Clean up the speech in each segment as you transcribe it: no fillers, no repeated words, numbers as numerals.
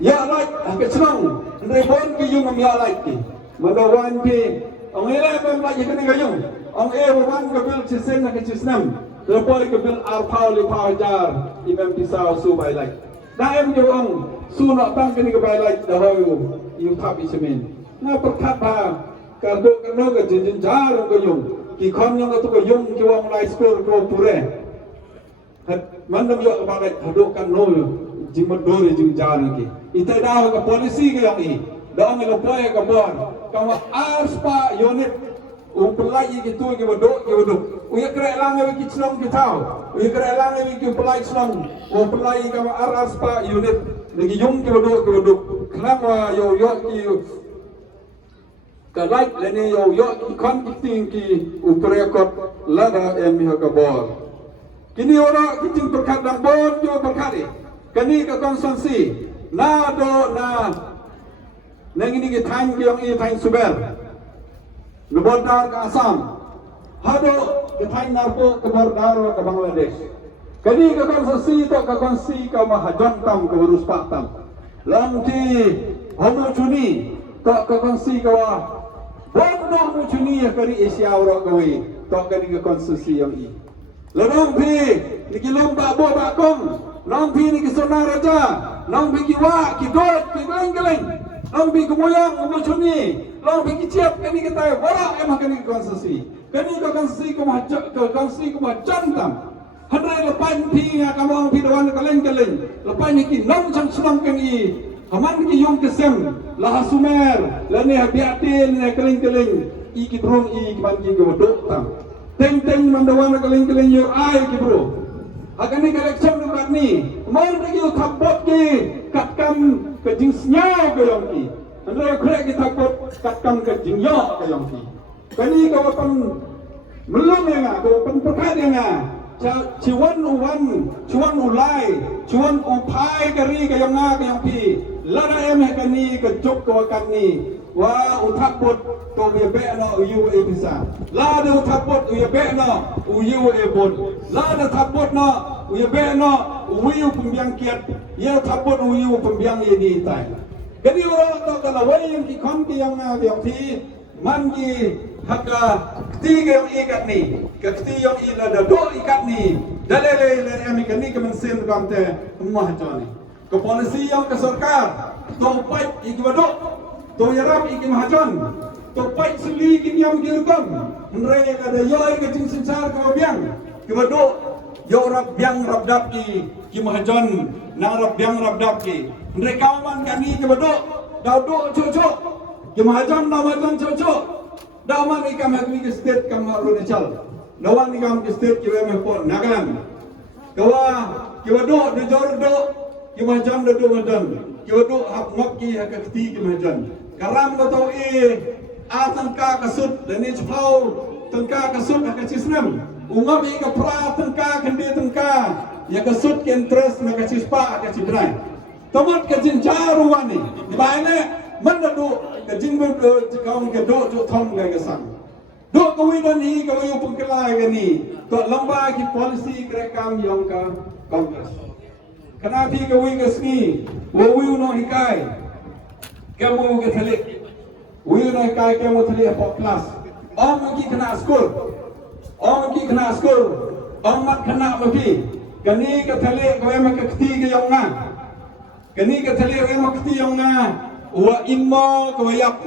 ya like ke senang repon ki yung ya like ki madawan ki ang ila ben la yakani gayung ang wan ke bil cisen na ke cisnam repon ke bil ar pauli pajar imam pisau su bai like da em yo ang su nak tang ke ni ke bai like da ho yu thap ismin na perkat ba kardo kano ke jin jar ke yung ki khon yung ke tu ke yung ki wang lai skor ko pure mandam yo ba like hado kan no jing madore jing jar ki ita dah ke polisi ke yang ni dah ngelo poe ke bon kamu arspa unit pelai gitu ke bodok uya kere lang ke kiclong ke tau uya kere lang ke pelai slong pelai kamu arspa unit lagi yung ke bodok kenapa yo ki ke like lene yo ki kon ting ki upre kot lada em ha ke bor kini ora kiting berkat dang bon yo berkat kini ke konsumsi na do na nangini ke tang yang i tang suber lebodar ke Assam hado ke tang narko ke bordar ke Bangladesh kini ke konsumsi to ke konsi ke mahajon tam ke urus patam lamti homo cuni to ke konsi ke wa bondo homo cuni ya kari Asia ora ke to kini ke konsumsi yang i ledong pi niki lomba bo bakong nong pi niki sona raja nong pi kiwa kidot ki geleng nong pi kemoyang homo cuni nong pi kiciap kini kita wara emah kini konsumsi ke konsumsi ke jantam hadrai lepan pi nga kamong pi dawan geleng lepan niki nong chang sunang kini haman ki yung kesem laha sumer lane habiatin ne keleng iki drone iki ban ki godok tam teng mandawan keleng yo ai ki bro akan ni election dekat ni mau lagi thapot ki katkam ke jingsnya ke yang ki andai krek ki thapot katkam ke jingyo ke yang ki kani ka wapan melum yang ko pen perkat yang ciwan ulai ciwan upai kari ke yang pi lada em kani ke jok ke wakan ni wa uthapot to ye be no uyu e bisa la de uthapot uye be no uyu e bon la de thapot no uye be no uyu pembiang kiat ye thapot uyu pembiang ye di tai jadi orang to kala wai yang ki kham ki yang ti man ki hakka ketiga yang ikat ni ketiga yang ila da do ikat ni dalele le em kani ke mensen kamte mah jani ke polisi yang ke sarkar to pai ikbado to yarap iki mahajon to pai suli kin yang girgam nre ada yoy ke jing sensar ke biang ke bado yo rap biang rap dap ki mahajon na rap biang rap dap ki nre kawan kani ke bado daudo coco ke mahajon na mahajon coco daman ikam hakmi ke state kam arunachal lawan ikam ke state ki me po nagaland kawa ke bado de jordo ki mahajon do mahajon ki bado hak ngok ki hak keti ki mahajon karam ko tau atangka kasut dani chpau tangka kasut ka chisnam ungam ka pra tangka kendi tangka ya kasut ke interest na ka chispa ka chibrai tomat ka jinjaru wani baine mandadu ka jingbu kaum ke do jo thom ga gasang do ko wi ni ka wi pungkala ga ni to lamba ki policy krekam yong ka congress kana thi ka wi ga sni wo wi no hikai kamu ke thalik wi no kai kamu thalik apa kelas om ki kena skor om mat kena maki kani ke thalik ko em ke kti ke yong nga kani ke thalik em kti yong nga wa imma ko yap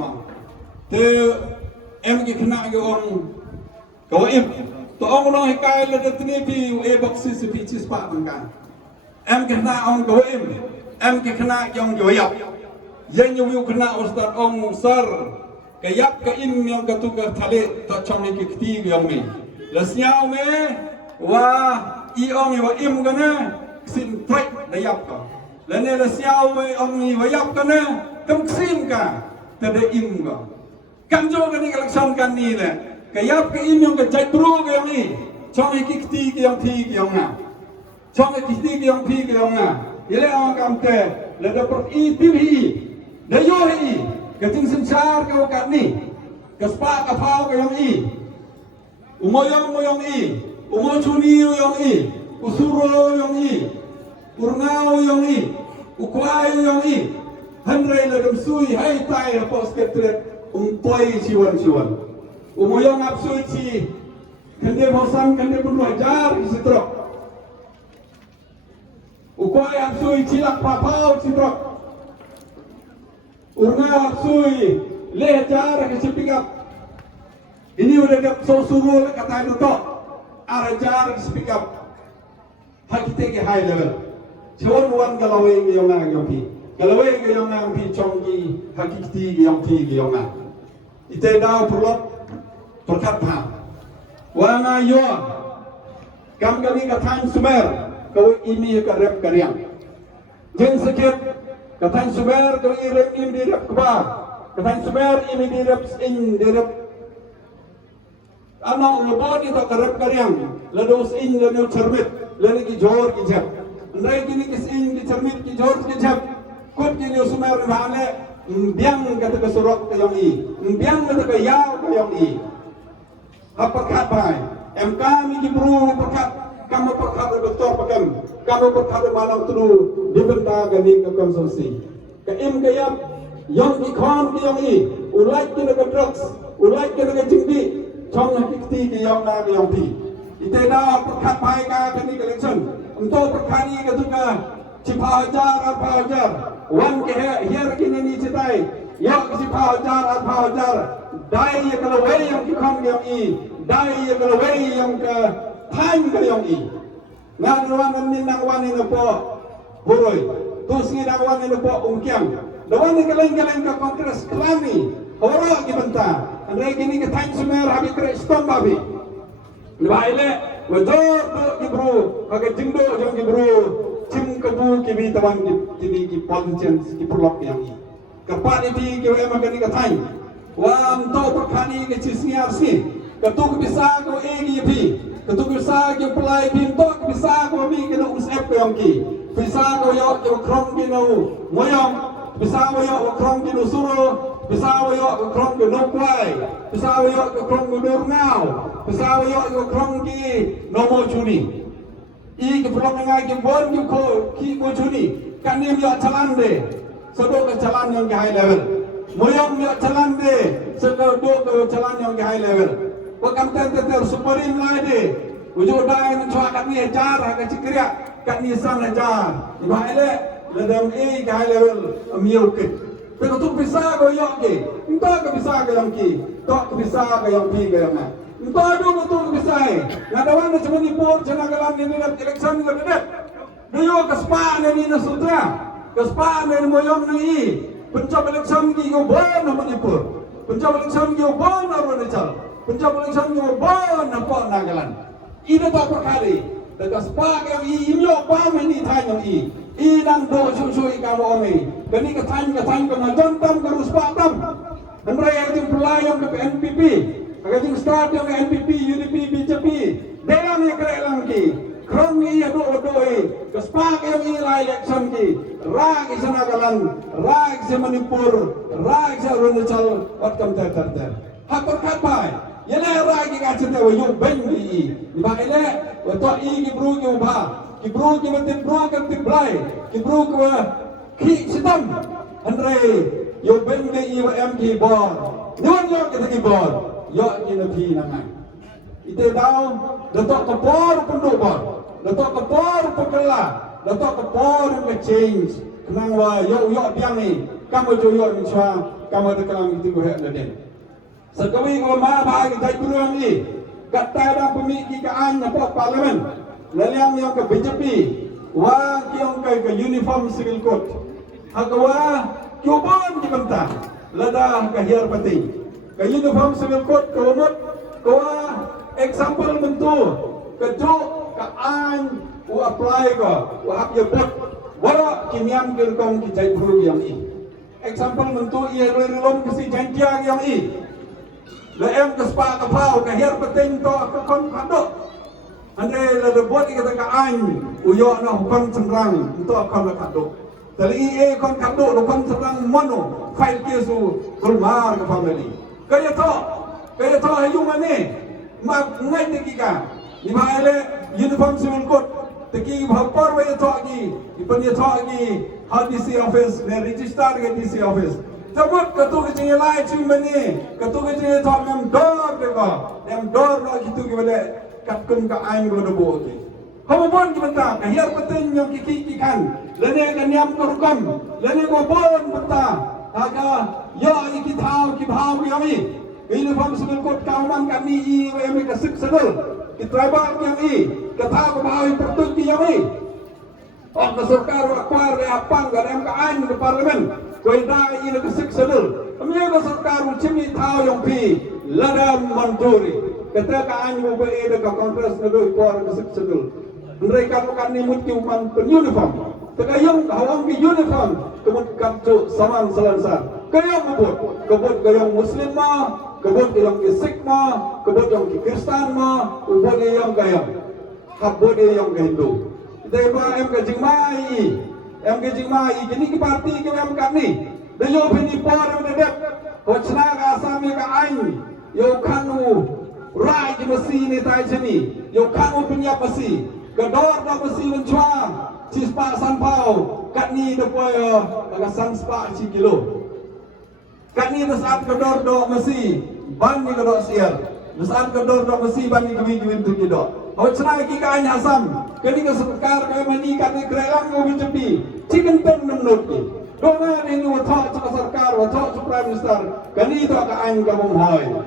ma te em ki kena ke ong ko im to ong no kai le de tni pi e boxi si pi chis pa kan em kena ong ko em kena yong yo yap yen yu kena ustad ong sar ke yap ke im yang ke tu ke thale to chom ni ki kti yong mi la siao me wa i ong yo im gana sin trai da yap ka la ne la siao me ong ni wa yap kana kam sim ka te de im ga kam jo ga ni election kan ni le ke yap ke im yang ke jai pro ke yang ni chom ni ki kti ke yang thi ke yang na chom ni ki kti ke yang thi ke yang na ile ang kam te le da per i tivi da yo hi ke tin sensar ke wakat ni ke spa ka phao ke yang i umoyong i umo chuni yang i usuro yang i, urnau yang i, ukwai yang i, handrai la dam sui hai tai ha pos ketret toy ciwan. Umuyang apsui ci kande bosam kande pun hajar sitrok. Ukwai apsui ci lak papau sitrok. Urnau apsui lejar ke speak ini udah ada suruh kata itu toh arajar speak up hakite ke high level jawab wan galawai ke yang pi chongki hakiti ke yang ti ke yang ite dau perlot perkat paham wana yo kam kami katan sumer kau ini ke rep kariang jen sakit katan sumer kau irep ini di rep kebar katan sumer ini di rep di rep anak lebon itu kerap karyang, lalu sin lalu cermit, lalu kijor kijap, andai kini kisin dicermit kijor kijap, kut kini usumar bahane, biang kata kesurok kayong i, biang kata kayaw kayong i, hapakat bay, kami kibru pakat, kamu pakat betul pakam, kamu pakat malam tu dibenta gani ke konsumsi, kaim kayap, yang ikon kayong i, ulai kini ke drugs, ulai kini ke jingdi. Trong hakikti ke yang na ke yang pi. Ite dah perkat pai ka kini collection. Untuk perkari ke tu ka cipa hajar. Wan ke here kini ni citai. Yang cipa hajar. Dai ye kalau wei yang kikam yang i. Dai ye kalau wei yang ke time ke yang i. Ngadruan ni nang wan ni po huroi. Tu singi nang wan ni po ungkiang. Dawan ni keleng-keleng ka kongres klami. Orang kita andai kini ke time semer habis Kristus babi. Lebaile wajor tu kibru pakai jingdo jang kibru cim kebu kibi tawan kibi ki politicians ki perlok yang ini. Kepat ini ki emang kini ke time. Wam to perkani ke cisniar si. Ketuk bisa ko egi pi. Ketuk bisa ki pelai pintok bisa ko mi kena usep yang ki. Bisa ko yo krong kino moyong. Bisa ko yo krong kino suro. Bisa wayo krong ke nokwai, bisa wayo krong ke dorngau, bisa wayo krong ki nomo chuni. I ke krong ngai ke bon ki ko ki ko chuni. Kanim yo chalan de, sedo ke chalan yang ke high level. Moyong yo chalan de, sedo ke chalan yang ke high level. Wakam ter superim lai de. Ujo dai mencoba kami ajar ke cikria, kami sang ajar. Ibaile ledam ke high level amiuk. Pero tu bisa ko yok ke, entah ke bisa ke yang ki, tak ke bisa ke yang pi ke yang na. Entah dulu tu bisa eh. Ngadawan na cuma nipur, cina kalan ini nak election ni kebedet. Dia ke spa ni na sutra, ke spa ni moyong ni. Pencap election ki ko bon na manipur, pencap election ki ko bon na ronechal, pencap election ki ko bon na pot na kalan. Ini tak perkali. Dekat spa yang imyo pa meni tanya i. Inang do susui kamu ome. Kini ketanya kena jantam ke ruspatam. Dan mereka yang pelayang ke NPP, yang start yang NPP, UDP, BJP. Dalam yang kerelang ki. Krong iya do-doi. Kespak yang ilai election ki. Rag isa nagalan, rag isa Manipur, rag isa Arunachal, watkam ter. Hakor kapai. Yana rag yang acete wa yung bengi. Diba ile, wato i kibru ki ubha. Kibru ki matibru ka tiblay. Kibru ki ki sitam. Andre, yo bengi iwa MK bor. Nyon yo kita ki bor. Yo kina pi namay. Ite daw, dato ka bor pundok bor. Dato ka bor pagkala. Dato ka bor ka change. Kenang wa yo biang ni. Kamu jo yo miswa. Kamu terkelang itu gue ada den. Sekawi ko mabahagi dai buruan ni. Kata dah pemiki ke an apa parlimen. Laliang yang ke BJP. Wa kiong ke uniform civil code. Hakawa kyobon di bentang. Lada ke hiar penting. Ke uniform civil code ke umut. Kawa example bentu. Ke jo ke an u apply ko. U hap ye bot. Wara kimian ke kong ki dai buru yang ini. Example bentu ia relom ke si janjiang yang ini. Leem ke spa ke pau ke hiar penting to ke kon kado. Andre le buat kita ke an uyo na hukum cenderang untuk kon kado. Tali ie kon kado lo kon cenderang mono file kesu kulmar ke family. Kaya to hayung ane ma ngai te kika. Ni baile uniform civil code Teki bhapar way thogi, ipan ye thogi, how DC office, ne register ke DC office. Jabut katu ke cing lai cing mani, katu ke cing thog mem dor deka, mem dor lo kitu ke bale kat kum ka ain go debo ke. Kamu pun kita kahir betul yang kiki kan, lene kanyam kurukam, lene go pun beta, aga yo iki thau ki bhau yami. Uniform civil code kauman kami i wemi kasik sedul, ki tribal yami, kata bhau pertut ki yami. Oh keserkar akwar le apang gadam ka ain ke parlimen, koi dai i kasik sedul. Kami keserkar ucimi thau yang pi ladam manturi. Kata ka ain go be de ka kongres nado por kasik sedul. Mereka bukan nimut kiuman penuniform. Tegayang hawang ki uniform kemut kapcu saman selansan. Kayang kebut gayang Muslim ma, kebut yang ki Sikh ma, kebut yang ki Kristen ma, ubod yang gayang. Habod yang Hindu. Kita iba em ke jingmai, kini ki parti ki em kat ni. Dayo bini por medep. Hochna ka asami ka ain. Yo kanu rai ki masi ni tai chani. Yo kanu punya masi. Kedor dah mesti mencuang, cispa sanpau, kat ni depoy agak sanspa kilo. Kat ni saat kedor dok mesti ban ni kedor sial. Saat kedor dok mesti ban ni kewin tu kedor. Awak cenai ki ka anya asam, kini ke sekar ka mani kat ni kerelang go bicepi. Chicken pen menut ki. Dona ni wathak cak sarkar, wathak prime minister, kini tu ka an ka bomhoi.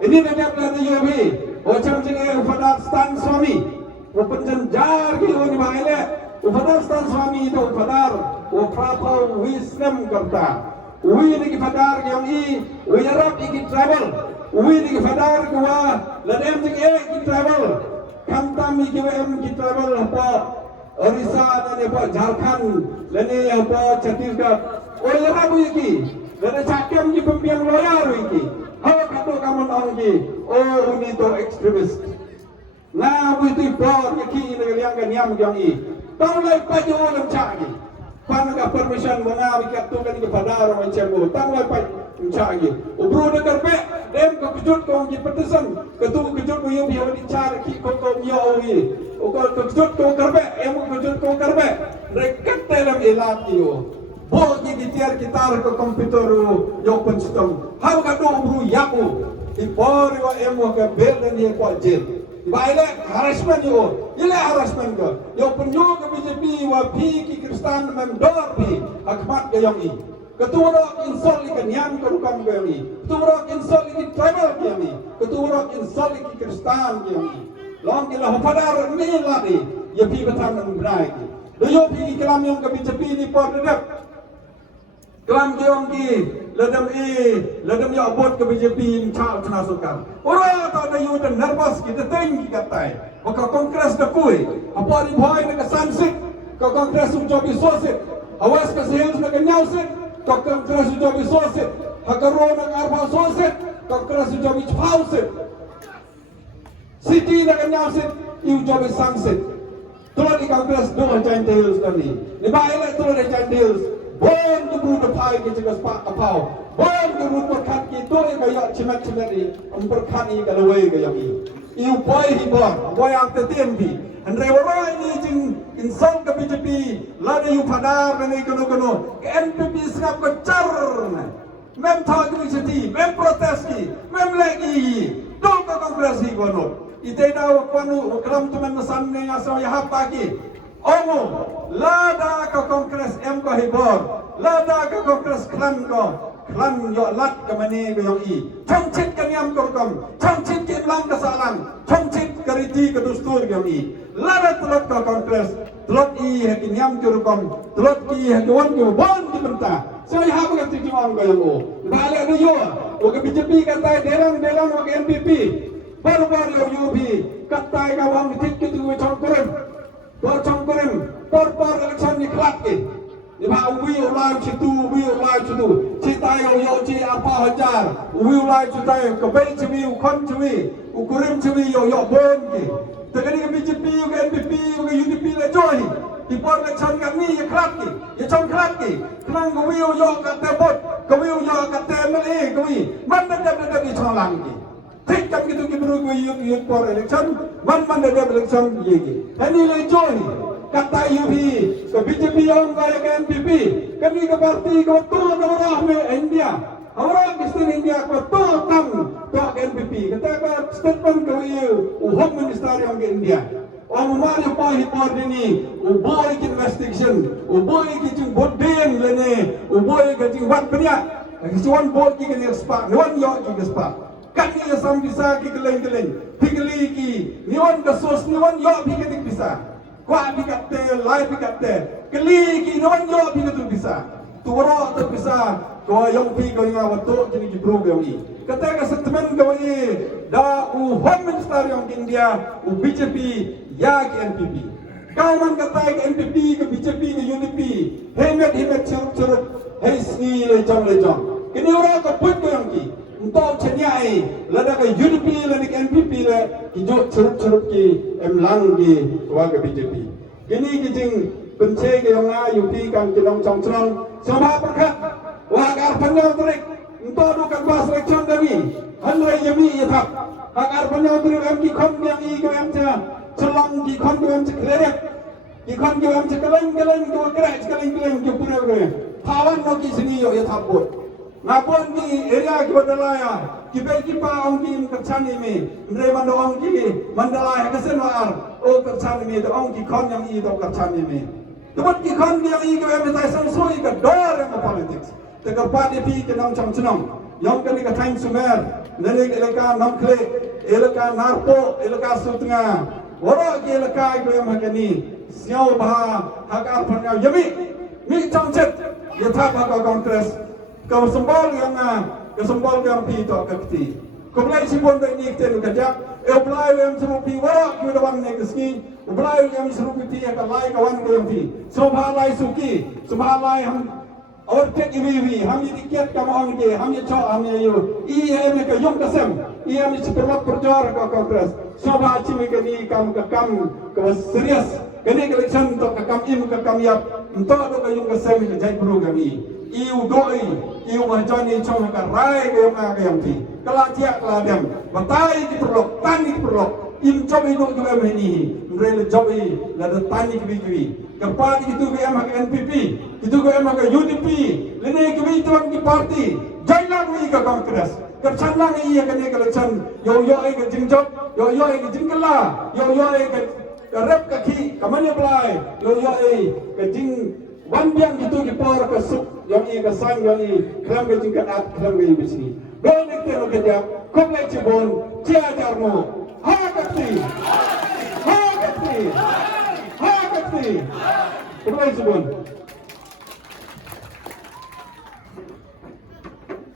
Ini dia pelati yobi. Wacam cing fadat stan suami. Upanjan jar ki oni baile upadar stan swami itu upadar uprapa wisdom karta wi ni ki fadar yang i wi arab ki travel wi ni ki fadar kwa ladem jing ki travel kamtam ki ki travel apa Orissa dan apa Jharkhand lene apa Chhattisgarh wi arab ki lene chakem ki pembiang loyal ki ha kato kamun ong ki oh ni to extremist. Nah, begitu bor ki yang kan yang i. Tahu lagi pagi orang cari. Panas permission mana bikat tu kan kepada orang macam tu. Tahu lagi pagi cari. Ubro nak kerpe, dem kejut kau di petesan. Ketu kejut kau yang biar dicari ki kau miau ni. Kau kejut kau kerpe, kejut kau kerpe. Rekat dalam elat iyo. Bor ki ditiar kita ke komputer yo pensistem. Hau kado ubro yaku. Ipor yo ke bel dan ye ko jail. Baile harassment yo, ile harassment ko. Yo penyo ke BJP wa pi ki Kristen memdor pi akmat ke yang i. Ketua insol ikan yang kerukam ke yang i. Ketua insol iki tribal ke yang i. Ketua insol iki Kristen ke yang i. Long kila hopadar ni ladi. Ye pi betam nang brai ki. Yo pi kelam yang ke BJP ni por dedap. Kelam ke yang ki ladam ya abot ke BJP chal chana sukar. Ora ta da yu dan nervous kita tinggi katai. Maka kongres da kui. Apa ri bhai na sansit. Ka kongres ujobi sosit. Awas ka sehens na nyausit. Ka kongres ujobi sosit. Hakaro na arba sosit. Kongres ujobi chausit. City na nyausit ujobi sansit. Tulad di kongres do giant deals tadi. Ni baile tulad di giant deals. Bon guru depai ke jegas pak kapau. Bon guru perkat ki tu kaya cimat ni perkat ni kalau way kaya ni. Iu boy hi boy ang tetien bi. Andre warai ni jing insol ke BJP lada iu padar ni kono ke NPP sengap kecar. Mem thak ni seti, mem protes ki, mem lagi. Dong ke kongres hi kono. Ite dah kono kelam teman mesan ni asal ya hapa ki. Omo, lada ke kongres M ko hibor, lada ke kongres klan yo lat ke mani ke yang i. Chongchit ke niam korkom, chongchit ke imlang ke salang, chongchit ke riti ke dustur ke yang i. Lada telot ke kongres, telot i ke niam korkom, telot i ke wan ke bon di bentah. Saya hapo ke tijuan ke yang o. Balik ada yo, o ke BJP katai derang o ke NPP. Baru-baru yo UP katai kawang ditik ke tu chongkorem. Bercongkorem, por election ni kelak ke. Ni ba wi ulai citu, cita yo ci apa hajar. Wi ulai cita ke bayi ciwi, kon ciwi, ukurim ciwi yo bon ke. Tegani ke BJP, ke NPP, ke UDP le joy. Di por election kami ye kelak ke, ye chong kelak ke. Kenang ke wi yo ke tebot, ke wi yo ke TMLA ke wi. Mana ada di cholang ke. Tik kam gitu ki buru ko yut por election, man ada election ye ke. Ani le joy. kata UP ke BJP orang kaya ke NPP kami ke parti ke betul ke orang India orang Kristen India ke betul tam ke NPP kata ke statement ke Home Minister yang ke India orang mari poi hipor ini uboi ke investigation uboi ke jing boden lene uboi ke jing wat benya Kisuan bol ki kene spa, niwan yo ki spa. Kani ya sam bisa ki keleng-keleng. Pigli ki, niwan ka sos niwan yo bi kene bisa. Kwa bi katte, lai bi katte. Keli ki niwan yo bi kene bisa. Tuwara ta bisa. Ko yang pi ko nga wato kini ki program ni. Kata ka statement ko ni da Home Minister yang India, BJP ya ki NPP. Kau man kata ke NPP ke BJP ke UDP. Hemet cerup hei sni le jong. Kini orang ke put ko yang ki. Untuk cenyai lada ke UDP lada ke NPP le ki cerup ki emlang ki wa ke BJP. Kini ki jing bence ke yang UP kan ki dong chong. Sama perkat wa ka panjang terik. Untuk dukan bas election demi. Hanrai yami yatap. Hakar panjang terik am ki khom yang i ko am cha. Celang ki khom ko am cha klerek. Ki khom ko am cha keleng ko krach keleng ko pura. Tawan no ki sini yo yatap bot. Ngapun ni area ki Mandalaya, ki pa ong ki kachani me, ndre mando ong ki Mandalaya kasen war, o kachani me, ong ki kon yang i do kachani me. Tebut ki kon yang i ke metai soi ka dor yang politics. Te ka party pi ke nang cham chunong, yang kali ka time sumer, nene elaka namkle, elaka narpo, elaka sutnga. Wara ki elaka ko yang hakani, siau bah hakar phanya yami, mi changchet, yatha ka Congress. Kau sembol yang pi to kakti. Kau belai sibon dah ni kita nak kerja. Belai yang serupi wara kau dah wang nak ski. Belai yang serupi tiya kalai kawan kau yang pi. Subhanallah suki, subhanallah ham. Orang tek iwi, ham ini kiat kamu orang ke, ham ini cak, ham ini you. Ia ni ke yom kasem, ia ni seperti perjuar kau Kongres. Subhanallah cimi ke ni kam serius. Kini election untuk kam im kam yap. Untuk tu ke yom kasem ke jai program ini. Iu doi, iu mahjani cong ka rai ke nga ke yang ti. Kala tiak la dem, batai ki perlok, tani ki perlok. Im job itu ke em ni, mrele job i la de tani ki biwi. Kapal itu ke em ke NPP, itu ke em ke UDP, lene ki bi tuan ki parti. Jailang ni ka Kongres. Kerchan lang iya ke ni election. Yo ai ke jing job, yo ai ke jing kala, yo ai ke rep ka ki, kamanya belai. Yo ai ke jing wan biang itu di por ke sup yang i ke sang yang i kram ke tingkat at kram ke bisni benek te kerja komplek cibon cia jarmo ha kakti komplek cibon